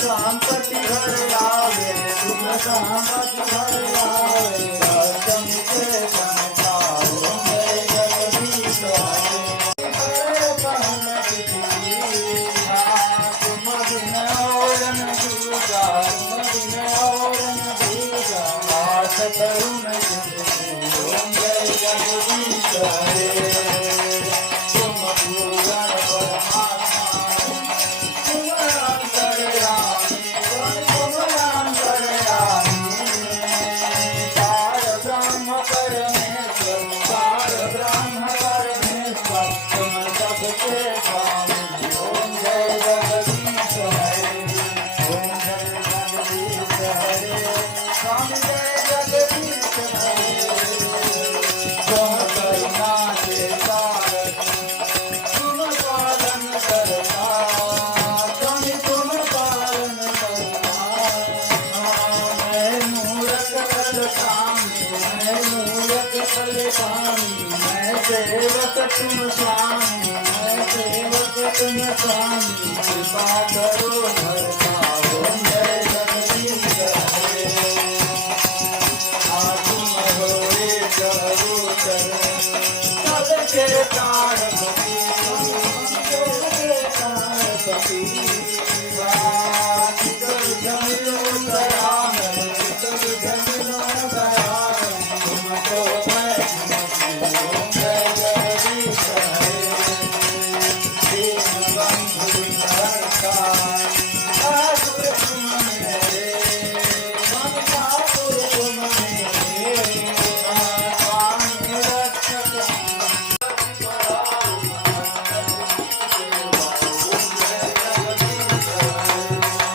संपत्ति घर लावे सुख संपत्ति घर लावे राजम के संताओ जय जगदीश तुम बिन और न दूजा तुम बिन और न दूजा आस करुण ओम जय जगदीश तुम पूर्ण सेवक तुम स्वामी मैं सेवक तुम स्वामी कृपा करो